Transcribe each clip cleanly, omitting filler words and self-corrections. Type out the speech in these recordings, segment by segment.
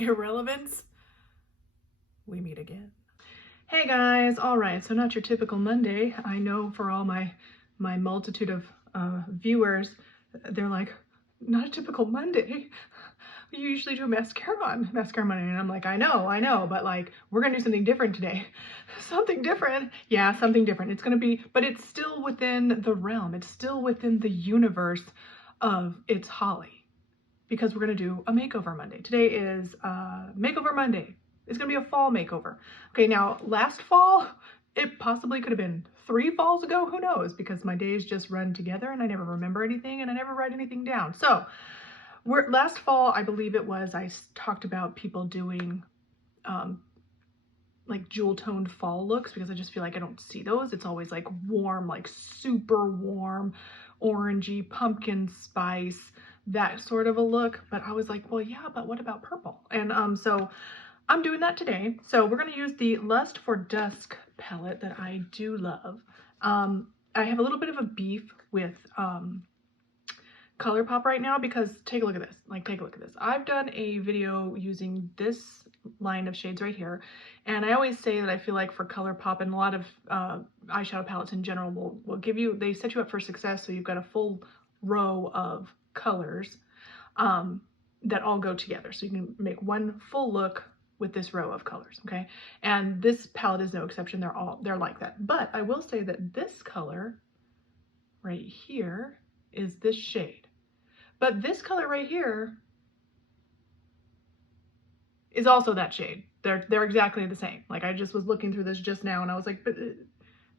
irrelevance, we meet again. Hey guys, all right, so not your typical Monday. I know for all my multitude of viewers, they're like, not a typical Monday. You usually do a mascara Monday, and I'm like, I know, but like, we're gonna do something different today. Something different, yeah, something different. It's gonna be, but it's still within the realm. It's still within the universe of It's Holly, because we're gonna do a makeover Monday. Today is Makeover Monday. It's gonna be a fall makeover. Okay, now last fall, it possibly could have been 3 falls ago, who knows, because my days just run together and I never remember anything and I never write anything down. So last fall, I believe it was, I talked about people doing like jewel toned fall looks, because I just feel like I don't see those. It's always like warm, like super warm, orangey, pumpkin spice, that sort of a look. But I was like, well, yeah, but what about purple? And so I'm doing that today. So we're going to use the Lust for Dusk palette that I do love. I have a little bit of a beef with ColourPop right now, because take a look at this. Like, take a look at this. I've done a video using this line of shades right here, and I always say that I feel like for ColourPop and a lot of eyeshadow palettes in general will give you, they set you up for success, so you've got a full row of colors that all go together, so you can make one full look with this row of colors. Okay, and this palette is no exception. They're like that. But I will say that this color right here is this shade. But this color right here is also that shade. They're exactly the same. Like, I just was looking through this just now and I was like, but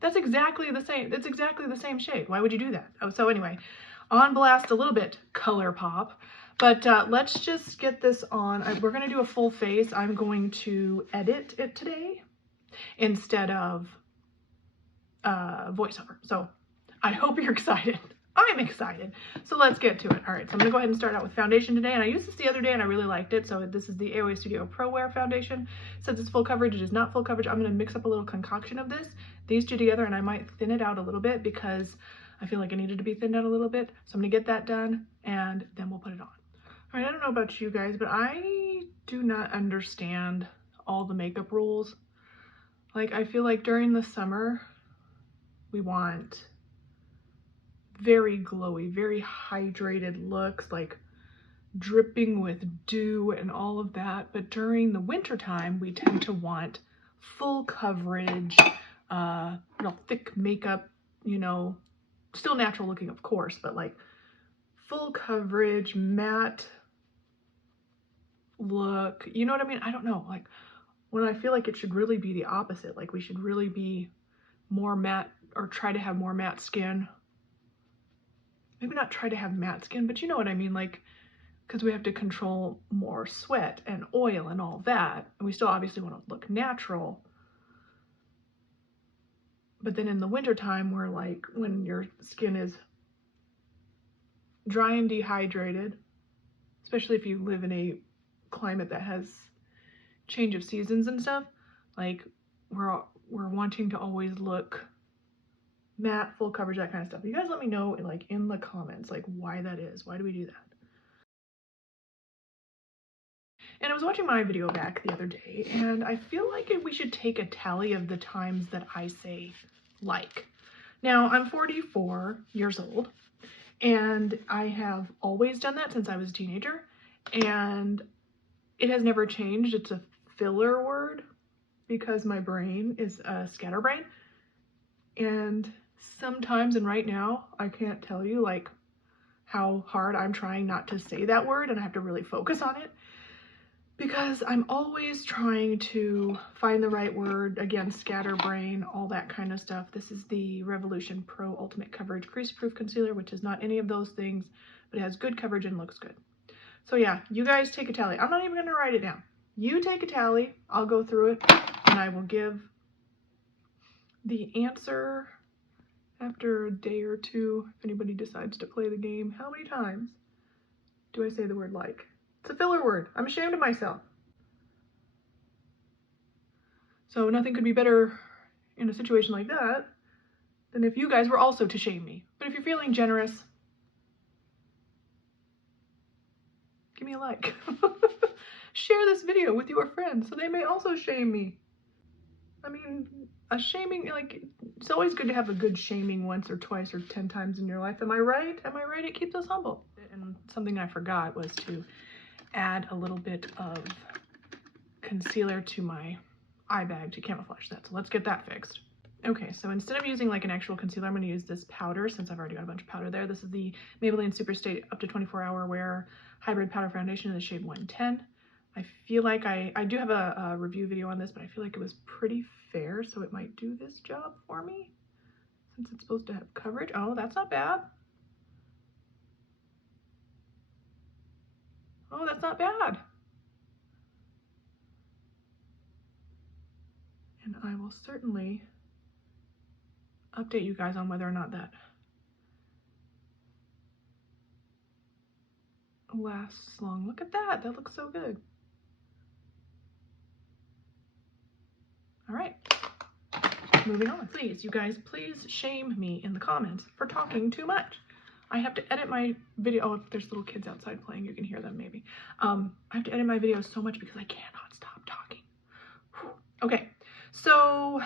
that's exactly the same. It's exactly the same shade. Why would you do that? Oh, so anyway, on blast a little bit, ColourPop. But let's just get this on. We're going to do a full face. I'm going to edit it today instead of voiceover. So I hope you're excited. I'm excited. So let's get to it. All right, so I'm gonna go ahead and start out with foundation today. And I used this the other day and I really liked it. So this is the AOA Studio Pro Wear foundation. Since it's full coverage, it is not full coverage. I'm gonna mix up a little concoction of these two together, and I might thin it out a little bit because I feel like it needed to be thinned out a little bit. So I'm gonna get that done and then we'll put it on. All right, I don't know about you guys, but I do not understand all the makeup rules. Like, I feel like during the summer, we want very glowy, very hydrated looks, like dripping with dew and all of that. But during the winter time, we tend to want full coverage, thick makeup, still natural looking, of course, but like full coverage, matte look. You know what I mean? I don't know. Like, when I feel like it should really be the opposite. Like, we should really be more matte, or try to have more matte skin. Maybe not try to have matte skin, but you know what I mean, like, because we have to control more sweat and oil and all that, and we still obviously want to look natural. But then in the winter time, where like when your skin is dry and dehydrated, especially if you live in a climate that has change of seasons and stuff, like we're wanting to always look matte, full coverage, that kind of stuff. You guys let me know like in the comments, like, why that is. Why do we do that? And I was watching my video back the other day, and I feel like we should take a tally of the times that I say like. Now, I'm 44 years old, and I have always done that since I was a teenager, and it has never changed. It's a filler word because my brain is a scatterbrain, and sometimes, and right now, I can't tell you like how hard I'm trying not to say that word, and I have to really focus on it because I'm always trying to find the right word. Again, scatterbrain, all that kind of stuff. This is the Revolution Pro Ultimate Coverage Crease Proof Concealer, which is not any of those things, but it has good coverage and looks good. So yeah, you guys take a tally. I'm not even going to write it down. You take a tally, I'll go through it, and I will give the answer after a day or two, if anybody decides to play the game. How many times do I say the word like? It's a filler word. I'm ashamed of myself. So nothing could be better in a situation like that than if you guys were also to shame me. But if you're feeling generous, give me a like. share this video with your friends so they may also shame me. I mean, a shaming, like, it's always good to have a good shaming once or twice or 10 times in your life. Am I right? Am I right? It keeps us humble. And something I forgot was to add a little bit of concealer to my eye bag to camouflage that. So let's get that fixed. Okay, so instead of using like an actual concealer, I'm going to use this powder since I've already got a bunch of powder there. This is the Maybelline Superstay Up to 24 Hour Wear Hybrid Powder Foundation in the shade 110. I feel like I do have a review video on this, but I feel like it was pretty fair, so it might do this job for me since it's supposed to have coverage. Oh, that's not bad. Oh, that's not bad. And I will certainly update you guys on whether or not that lasts long. Look at that. That looks so good. All right. Moving on. Please, you guys, please shame me in the comments for talking too much. I have to edit my video. Oh, there's little kids outside playing. You can hear them maybe. I have to edit my videos so much because I cannot stop talking. Whew. Okay, so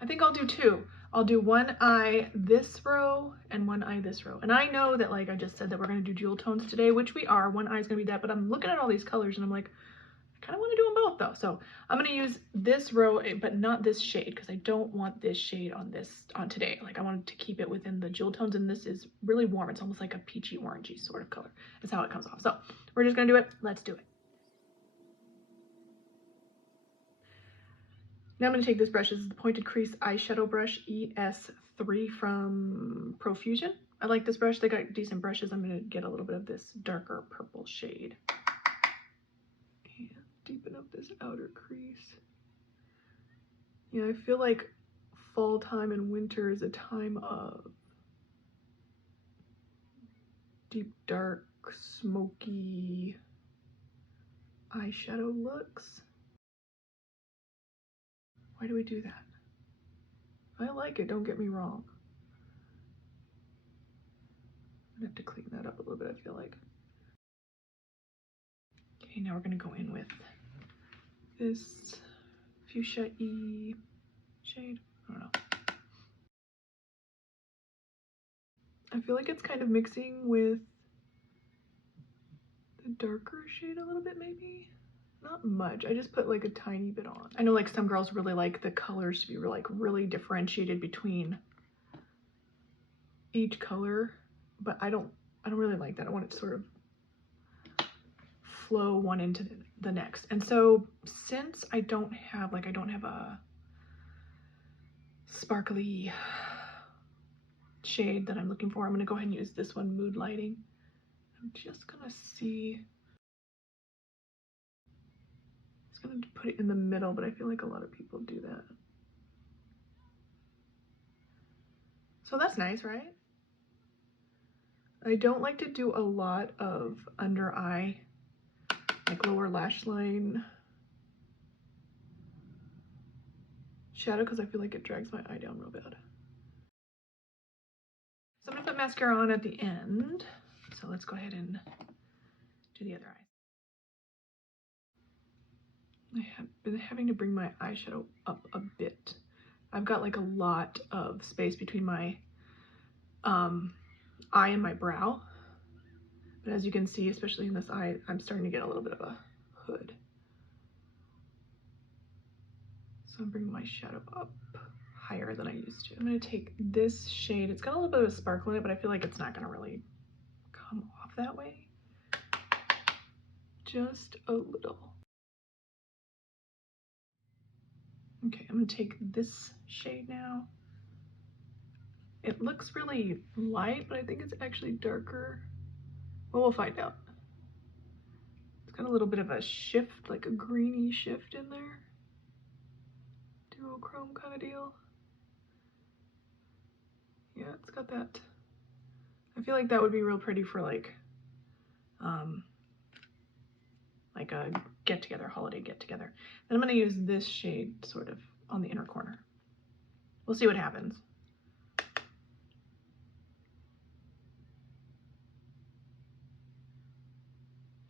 I think I'll do two. I'll do one eye this row and one eye this row. And I know that, like I just said, that we're going to do jewel tones today, which we are. One eye is going to be that, but I'm looking at all these colors and I'm like, I kind of want to do them both though. So I'm going to use this row, but not this shade because I don't want this shade on today. Like I wanted to keep it within the jewel tones, and this is really warm. It's almost like a peachy orangey sort of color. That's how it comes off. So we're just going to do it. Let's do it. Now I'm going to take this brush. This is the Pointed Crease Eyeshadow Brush ES3 from Profusion. I like this brush. They got decent brushes. I'm going to get a little bit of this darker purple shade. And deepen up this outer crease. Yeah, I feel like fall time and winter is a time of deep, dark, smoky eyeshadow looks. Why do we do that? I like it, don't get me wrong. I'm gonna have to clean that up a little bit, I feel like. Okay, now we're gonna go in with this fuchsia-y shade. I don't know. I feel like it's kind of mixing with the darker shade a little bit, maybe. Not much. I just put like a tiny bit on. I know like some girls really like the colors to be like really differentiated between each color, but I don't really like that. I want it to sort of flow one into the next. And so since I don't have a sparkly shade that I'm looking for, I'm going to go ahead and use this one, Mood Lighting. I'm just going to see. I was going to put it in the middle, but I feel like a lot of people do that. So that's nice, right? I don't like to do a lot of under eye, like lower lash line shadow, because I feel like it drags my eye down real bad. So I'm going to put mascara on at the end. So let's go ahead and do the other eye. I have been having to bring my eyeshadow up a bit. I've got like a lot of space between my eye and my brow. But as you can see, especially in this eye, I'm starting to get a little bit of a hood. So I'm bringing my shadow up higher than I used to. I'm going to take this shade. It's got a little bit of a sparkle in it, but I feel like it's not going to really come off that way. Just a little. Okay, I'm going to take this shade now. It looks really light, but I think it's actually darker. Well, we'll find out. It's got a little bit of a shift, like a greeny shift in there. Duochrome kind of deal. Yeah, it's got that. I feel like that would be real pretty for like a get-together, holiday get-together. Then I'm going to use this shade sort of on the inner corner. We'll see what happens.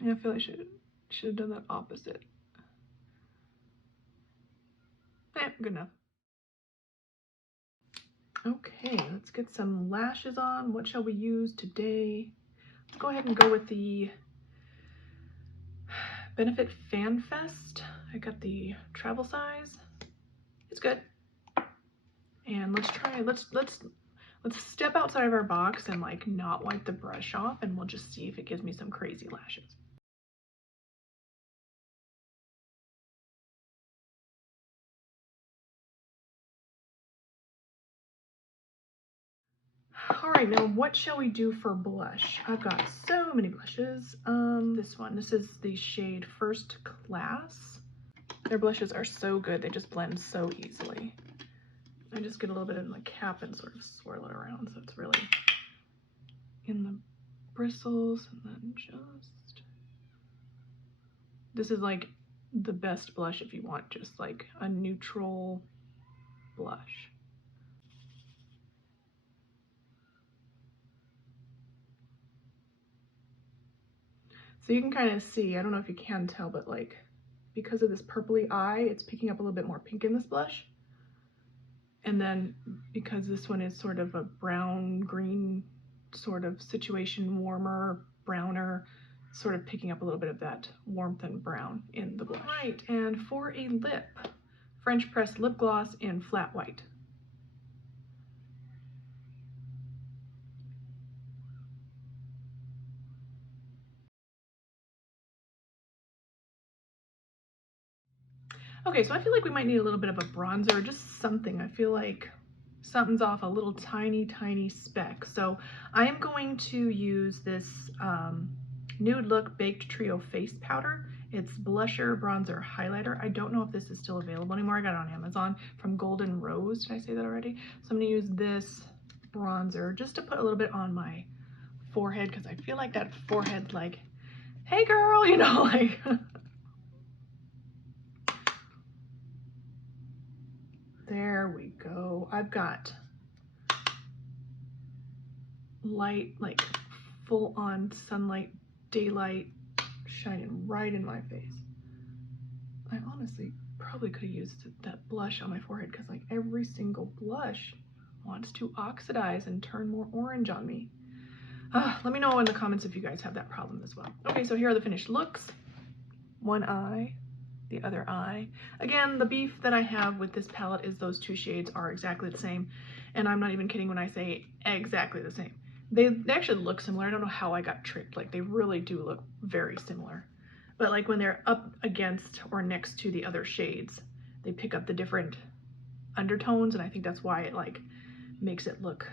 Yeah, I feel I should Should have done that opposite. Good enough. Okay, let's get some lashes on. What shall we use today? Let's go ahead and go with the Benefit Fan Fest. I got the travel size. It's good. And let's try, let's step outside of our box and like not wipe the brush off, and we'll just see if it gives me some crazy lashes. All right, now what shall we do for blush? I've got so many blushes. This is the shade First Class. Their blushes are so good, they just blend so easily. I just get a little bit in the cap and sort of swirl it around, so it's really in the bristles, and then just, this is like the best blush if you want just like a neutral blush. So you can kind of see, I don't know if you can tell, but like because of this purpley eye, it's picking up a little bit more pink in this blush. And then because this one is sort of a brown green sort of situation, warmer, browner, sort of picking up a little bit of that warmth and brown in the blush. All right, and for a lip, French Press Lip Gloss in Flat White. Okay, so I feel like we might need a little bit of a bronzer, just something. I feel like something's off, a little tiny speck. So I am going to use this Nude Look Baked Trio Face Powder. It's blusher, bronzer, highlighter. I don't know if this is still available anymore. I got it on Amazon from Golden Rose. Did I say that already? So I'm gonna use this bronzer just to put a little bit on my forehead, because I feel like that forehead, like, hey girl, you know, like. There we go. I've got light, like full on sunlight, daylight shining right in my face. I honestly probably could have used that blush on my forehead, because like every single blush wants to oxidize and turn more orange on me. Let me know in the comments if you guys have that problem as well. Okay, so here are the finished looks. One eye, the other eye. Again, the beef that I have with this palette is those two shades are exactly the same, and I'm not even kidding when I say exactly the same. They actually look similar. I don't know how I got tricked. Like, they really do look very similar, but like when they're up against or next to the other shades, they pick up the different undertones, and I think that's why it like makes it look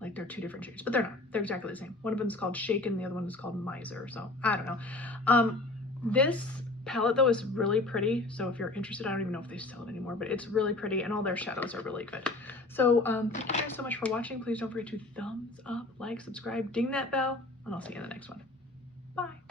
like they're two different shades, but they're not. They're exactly the same. One of them is called Shaken, the other one is called Miser, so I don't know. This palette though is really pretty, so if you're interested, I don't even know if they sell it anymore, but it's really pretty, and all their shadows are really good. So thank you guys so much for watching. Please don't forget to thumbs up, like, subscribe, ding that bell, and I'll see you in the next one. Bye.